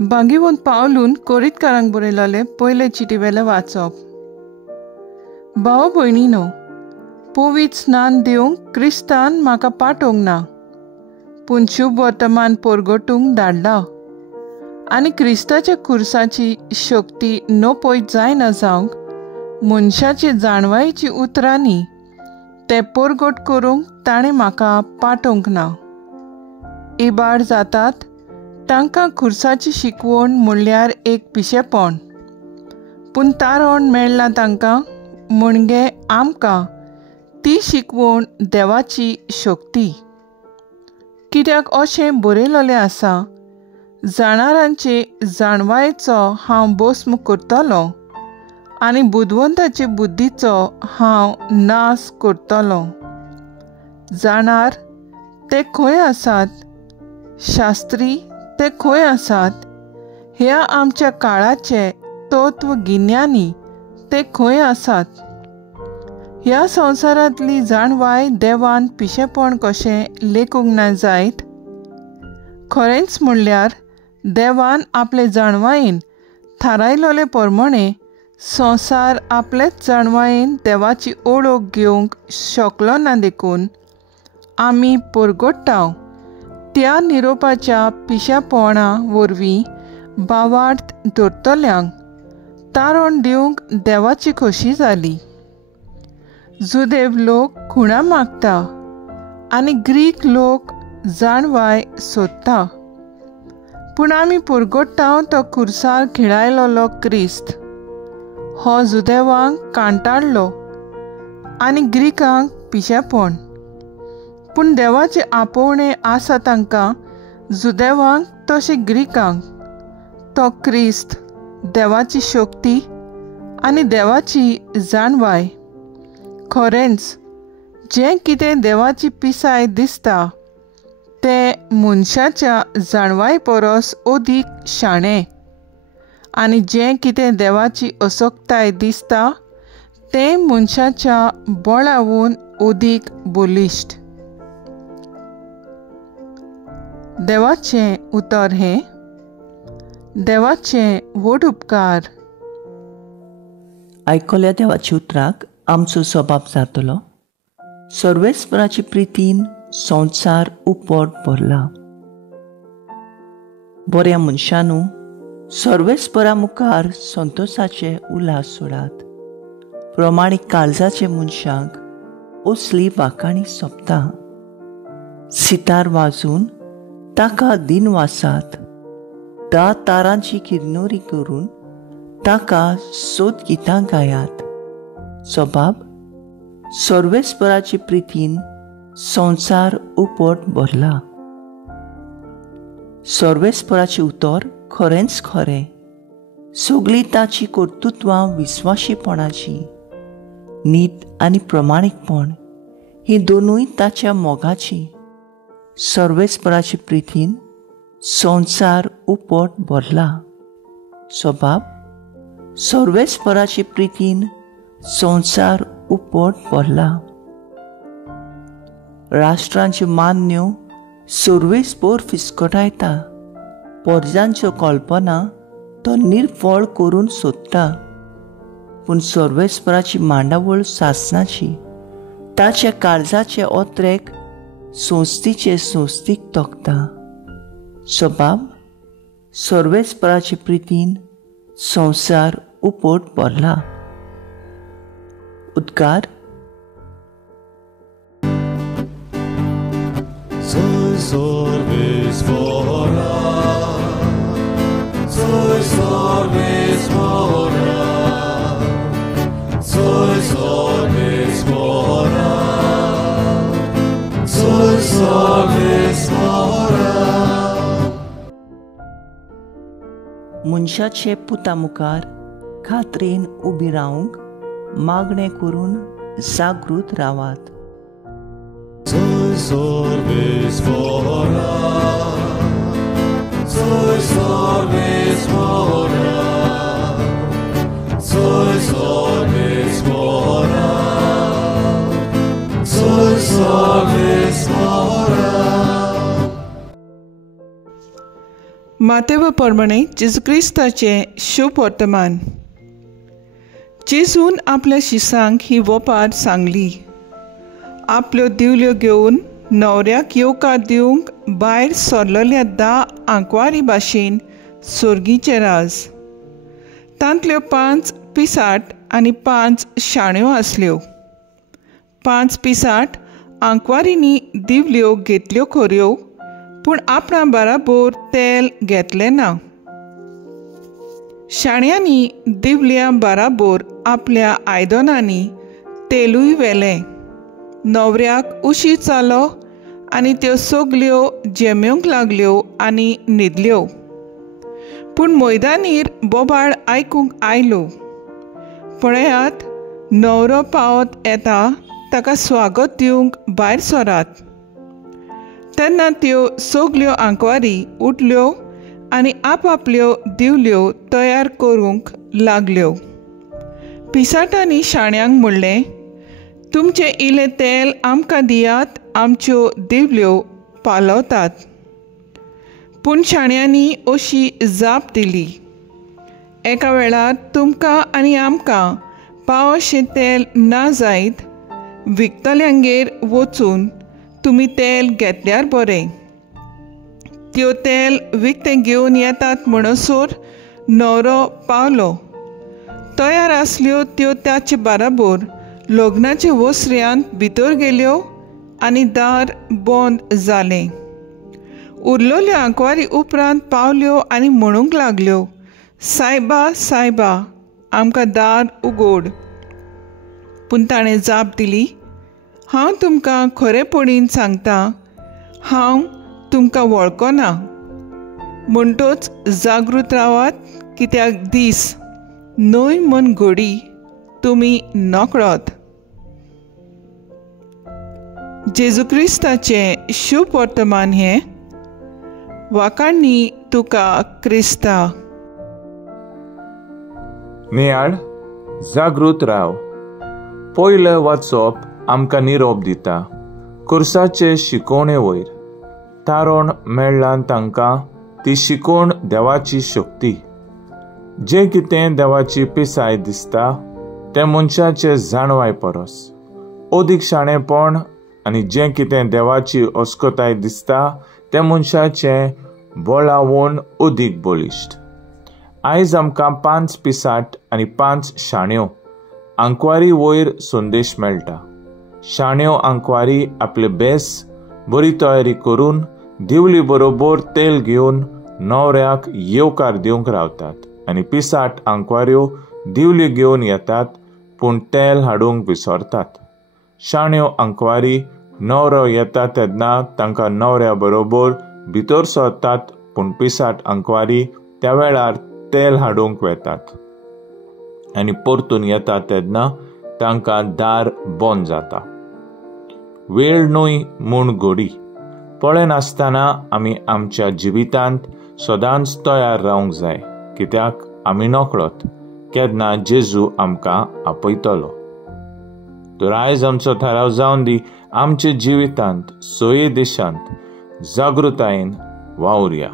बांगिवून पावलून कोरीतकारांक बरयलेले पयले चिटीवेले वाचप. भाव भयणीनो, पवित्र स्नान दिवंक क्रिस्तान म्हाका पाठोवंक ना, पूण शुभ वर्तमान परगटूंक धाडला. आनी क्रिस्ताच्या खुर्साची शक्ती नपयत जायना जावंक मनशाचे जाणवायेची उतरांनी ते परगट करूंक ताणें म्हाका पाठोवंक ना. इबाड जातात तांकां खुर्साची शिकवण म्हणल्यार एक पिशेपण, पूण तारण मेळ्ळां तांकां म्हणजे आमकां ती शिकवण देवाची शक्ती. कित्याक अशें बरयलेलें आसा, जाणारांचे जाणवायेचो हांव भस्म करतलों आनी बुदवंताचे बुद्धीचो हांव नाश करतलों. जाणार ते खंय आसात? शास्त्री ते खंय आसात? ह्या आमच्या काळाचे तत्वगिन्यानी ते खंय आसात? ह्या संवसारांतली जाणवाय देवान पिशेपण कशें लेखूंक ना जायत? खरेंच म्हणल्यार देवान आपले जाणवायेन थारायलोले प्रमाणे संवसार आपलेच जाणवायेन देवाची ओळख घेवंक शकलो ना देखून आमी परगट्टांव त्या निरोपाच्या पिशेपणा वरवीं भावार्थ धरतल्यांक तारण दिवंक देवाची खोशी जाली. जुदेव लोक खुणा मागता आनी ग्रीक लोक जाणवाय सोदता, पूण आमी परगट्टांव तो खुर्सार खिळायलोलो क्रिस्त हो जुदेवांक कांटाळलो आनी ग्रीकांक पिशेपण. पूण देवाचे आपोवणे आसा तांकां जुदेवांक तशें ग्रीकांक तो क्रिस्त देवाची शक्ती आनी देवाची जाणवाय. खरेंच जें कितें देवाची पिसाय दिसता तें मनशाच्या जाणवाय परस अदीक शाणें, आनी जें कितें देवाची असक्ताय दिसता तें मनशाच्या बळावून अदीक बलिश्ट. देवाचें उतर हें: देवाचें व्हड उपकार. आयकल्या देवाच्या उतराक आमचो सबाब जातलो. सर्वेस्पराची प्रितीन संवसार उपट भरला. बऱ्या मनशानू सर्वेस्परा मुखार संतोशाचे उल्हास सोडात. प्रमाणीक काळजाचे मनशाक असली वाकाणी सोबता. सितार वाजून ताका दिनवासात, धा तारांची किर्नोरी करून ताका सोद गितां गायात. सबाब: सर्वेस्पराची प्रितीन संवसार उपट भरला. सर्वेस्पराचे उतर खरेंच खरें. सगळीं ताची कर्तुत्वां विस्वाशीपणाची. नीत आनी प्रमाणीकपण ही दोनूय ताच्या मोगाची. सर्वेस्पराची प्रितीन संवसार उपट भरला. सबाब: सर्वेस्पराची प्रितीन संवसार उपट भरला. राष्ट्रांच्यो मान्यो सर्वेस्पर फिस्कटायता. परजांच्यो कल्पना तो निर्फळ करून सोदता. पूण सर्वेस्पराची मांडावळ सासणाची. ताच्या काळजाचे ओत्रेक संस्तीचे संस्तीक तोखता. सबाब: सर्वेस्पराची प्रितीन संवसार उपट भरला. उद्गार: Sorvespora, soy sorvespora, soy sorvespora, soy sorvespora. मनशाचे पुता मुखार खात्रेन उबी रावंक मागणें करून जागृत रावात. Soy sorvespora, soy sorvespora, soy sorvespora, soy sorvespora. मातेव प्रमाणे जेजू क्रिस्ताचें शुभ वर्तमान. जेजून आपल्या शिसांक ही वोपार सांगली. आपल्यो दिवल्यो घेवन न्हवऱ्याक येवकार दिवंक भायर सरलेल्या 10 आंकवारी भाशेन सोर्गीचें राज. तांतल्यो 5 पिसाट आनी 5 शाण्यो आसल्यो. 5 पिसाट आंकवारींनी दिवल्यो घेतल्यो खऱ्यो, पूण आपणा बाराबोर तेल घेतलें ना. शाण्यांनी दिवल्या बाराबोर आपल्या आयदनांनी तेलूय व्हेलें. न्हवऱ्याक उशीर जालो आनी त्यो सगल्यो जेमेवंक लागल्यो आनी न्हिदल्यो. पूण मैदानीर बोबाळ आयकूंक आयलो. पळयात, न्हवरो पावत येता, ताका स्वागत दिवंक भायर सरात. तेन्ना त्यो सगल्यो आंकवारी उठल्यो आनी आपआपल्यो दिवल्यो तयार करूंक लागल्यो. पिसाटांनी शाण्यांक म्हणलें, तुमचें इल्लें तेल आमकां दियात, आमच्यो दिवल्यो पालवतात. पूण शाण्यांनी अशी जाप दिली, एका वेळार तुमकां आनी आमकां पावशें तेल ना जायत, विकतल्यांगेर वचून तुमी तेल घेतल्यार बरें. त्यो तेल विकतें घेवन येतात म्हणसर न्हवरो पावलो. तयार आसल्यो त्यो ताचे बाराबोर लग्नाचे वसऱ्यांत भितर गेल्यो आनी दार बंद जालें. उरलेल्यो आंकवारी उपरांत पावल्यो आनी म्हणूंक लागल्यो, सायबा सायबा, आमकां दार उगड. पूण ताणें जाप दिली, हांव तुमकां खरेपणीन सांगतां, हांव तुमकां वळखना. म्हणटोच जागृत रावात, कित्याक दीस न्हय म्हूण घडी तुमी नकळत. जेजू क्रिस्ताचें शुभ वर्तमान हें. वाकाणणी तुका क्रिस्ता. नियाळ, जागृत राव. पयलें वाचप आमकां निरोप दिता. कुर्साचे शिकोवणे वयर तारण मेळ्ळां तांकां ती शिकोवन देवाची शक्ती. जें कितें देवाची पिसाय दिसता तें मनशाचे जाणवाय परस ओदीक शाणेपण, आनी जें कितें देवाची अस्कोताय दिसता तें मनशाचें बोळावून ओदीक बळिश्ट. आयज आमकां 5 पिसाट आनी 5 शाण्यो आंकवारी वयर संदेश मेळटा. शाण्यो आंकवारी आपले बेस बरी तयारी करून दिवली बरोबर तेल घेवन न्हवऱ्याक येवकार दिवंक रावतात, आनी पिसाट आंकवाऱ्यो दिवल्यो घेवन येतात पूण तेल हाडूंक विसरतात. शाण्यो आंकवारी न्हवरो येता तेन्ना तांकां न्हवऱ्या बरोबर भितर सरतात, पूण पिसाट आंकवारी त्या वेळार तेल हाडूंक वेतात आनी परतून येता तेन्ना तांकां दार बंद जाता. वेळ न्हय म्हूण घडी. पळयनासतना आमी आमच्या जिवितांत सदांच तयार रावंक जाय, कित्याक आमी नकळत केन्ना जेजू आमकां आपयतलो. तर आयज आमचो थाराव जावन दी, आमच्या जिवितांत सोये देशांत जागृतायेन वावुरया.